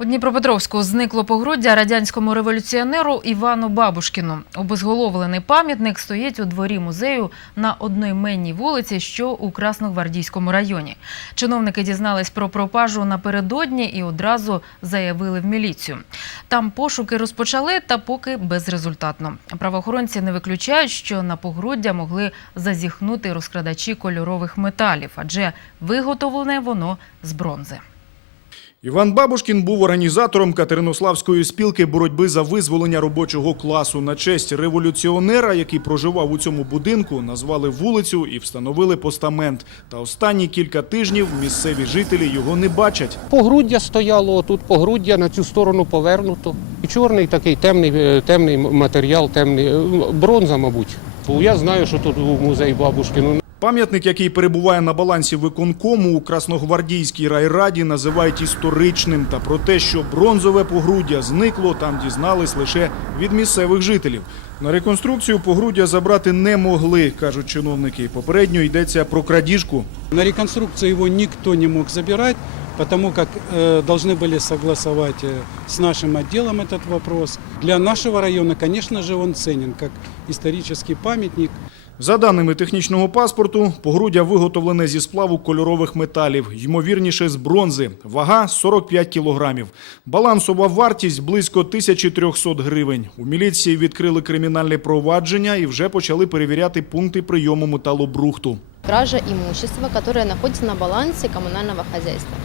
У Дніпропетровську зникло погруддя радянському революціонеру Івану Бабушкіну. Обезголовлений пам'ятник стоїть у дворі музею на одноіменній вулиці, що у Красногвардійському районі. Чиновники дізнались про пропажу напередодні і одразу заявили в міліцію. Там пошуки розпочали, та поки безрезультатно. Правоохоронці не виключають, що на погруддя могли зазіхнути розкрадачі кольорових металів, адже виготовлене воно з бронзи. Іван Бабушкін був організатором Катеринославської спілки боротьби за визволення робочого класу. На честь революціонера, який проживав у цьому будинку, назвали вулицю і встановили постамент. Та останні кілька тижнів місцеві жителі його не бачать. Погруддя стояло, тут погруддя на цю сторону повернуто. І чорний такий темний, е, темний матеріал, темний е, бронза, мабуть. Я знаю, що тут був музей Бабушкіну. Пам'ятник, який перебуває на балансі виконкому у Красногвардійській райраді, називають історичним. Та про те, що бронзове погруддя зникло, там дізнались лише від місцевих жителів. На реконструкцію погруддя забрати не могли, кажуть чиновники. Попередньо йдеться про крадіжку. На реконструкцию его никто не мог забирать, потому как э, должны были согласовать э, с нашим отделом этот вопрос. Для нашего района, конечно же, он ценен как исторический памятник. За даними технічного паспорту, погруддя виготовлене зі сплаву кольорових металів, ймовірніше з бронзи. Вага 45 кілограмів. Балансова вартість близько 1300 гривень. У міліції відкрили кримінальне провадження і вже почали перевіряти пункти прийому металобрухту. кража имущества, которое находится на балансе коммунального хозяйства.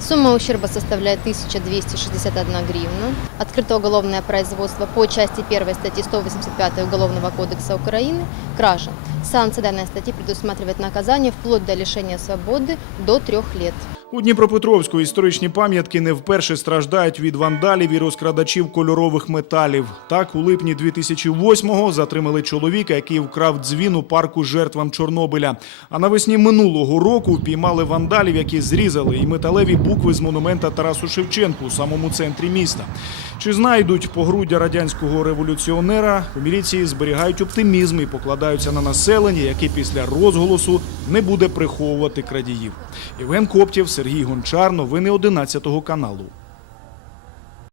Сумма ущерба составляет 1261 гривна. Открыто уголовное производство по части 1 статьи 185 Уголовного кодекса Украины – кража. Санкция данной статьи предусматривает наказание вплоть до лишения свободы до трех лет. У Дніпропетровську історичні пам'ятки не вперше страждають від вандалів і розкрадачів кольорових металів. Так, у липні 2008-го затримали чоловіка, який вкрав дзвін у парку жертвам Чорнобиля. А навесні минулого року впіймали вандалів, які зрізали і металеві букви з монумента Тарасу Шевченку у самому центрі міста. Чи знайдуть погруддя радянського революціонера? У міліції зберігають оптимізм і покладаються на населення, яке після розголосу не буде приховувати крадіїв. Євген Коптєв, Сергій Гончар. Новини 11 каналу.